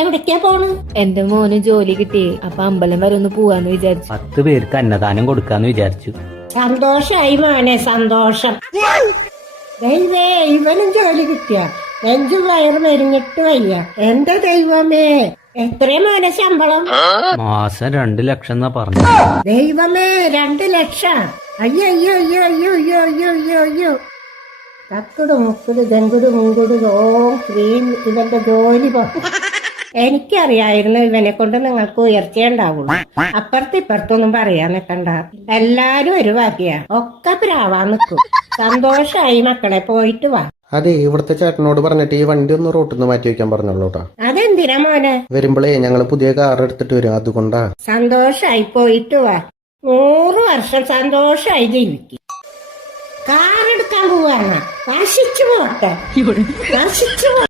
എവിടേക്കാ പോണു? എന്റെ മോന് ജോലി കിട്ടി. അപ്പൊ അമ്പലം വരെ ഒന്ന് പോവാന്ന് വിചാരിച്ചു. 10 പേർക്ക് അന്നദാനം കൊടുക്കാന്ന് വിചാരിച്ചു. സന്തോഷായി മോനെ, സന്തോഷം. ദൈവേ, ഇവനും ജോലി കിട്ടിയ നെഞ്ചും വയറ് മെരിഞ്ഞിട്ട് വയ്യ. എന്റെ ദൈവമേ, എത്രയും മോനെ ശമ്പളം? മാസം 2 ലക്ഷം എന്നാ പറഞ്ഞു. ദൈവമേ, 2 ലക്ഷം! അയ്യോ അയ്യോ അയ്യോ അയ്യോ അയ്യോ അയ്യോ അയ്യോ അയ്യോ. തക്കുട് മുക്കുട് ദങ്കുട് മുങ്കുട് ഓം ക്രീം. ഇവന്റെ ജോലി എനിക്കറിയായിരുന്നു ഇവനെ കൊണ്ട് നിങ്ങൾക്ക് ഉയർച്ചയുണ്ടാവുള്ളൂ. അപ്പുറത്തിപ്പുറത്തൊന്നും പറയാൻ നിൽക്കണ്ട. എല്ലാരും ഒരു വാക്കിയാ, ഒക്കെ പ്രാവാൻ നിൽക്കും. സന്തോഷായി മക്കളെ, പോയിട്ട് വാ. അതെ, ഇവിടുത്തെ ചേട്ടനോട് പറഞ്ഞിട്ട് ഈ വണ്ടി ഒന്ന് റോട്ടിൽ നിന്ന് മാറ്റി വെക്കാൻ പറഞ്ഞോളൂട്ടാ. അതെന്തിനാ മോനെ? വരുമ്പോഴേ ഞങ്ങള് പുതിയ കാർ എടുത്തിട്ട് വരും, അതുകൊണ്ടാ. സന്തോഷായി, പോയിട്ട് വാ. 100 വർഷം സന്തോഷായി ജീവിക്കും. കാറെടുക്കാൻ പോവാണ്. വർഷിച്ചു പോട്ടെ, വർഷിച്ചു പോ.